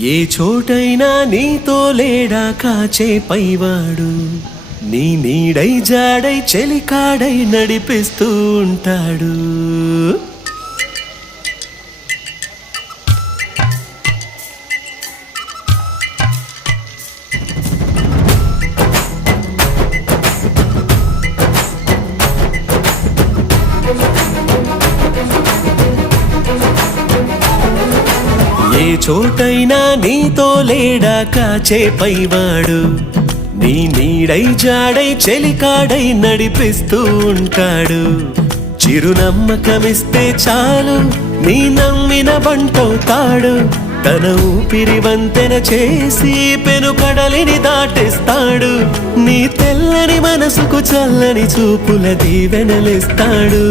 ఏ చోటైనా నీతో లేడా కాచే పైవాడు, నీ నీడై జాడై చెలికాడై నడిపిస్తూ ఉంటాడు. ఏ చోటైనా నీతో లేడా కాచే పైవాడు, నీ నీడై జాడై చెలికాడై నడిపిస్తూ ఉంటాడు. చిరునమ్మకమిస్తే చాలు నీ నమ్మిన బంటవుతాడు. తన ఊపిరి వంతెన చేసి పెను కడలిని దాటిస్తాడు. నీ తెల్లని మనసుకు చల్లని చూపుల దీవెనలిస్తాడు.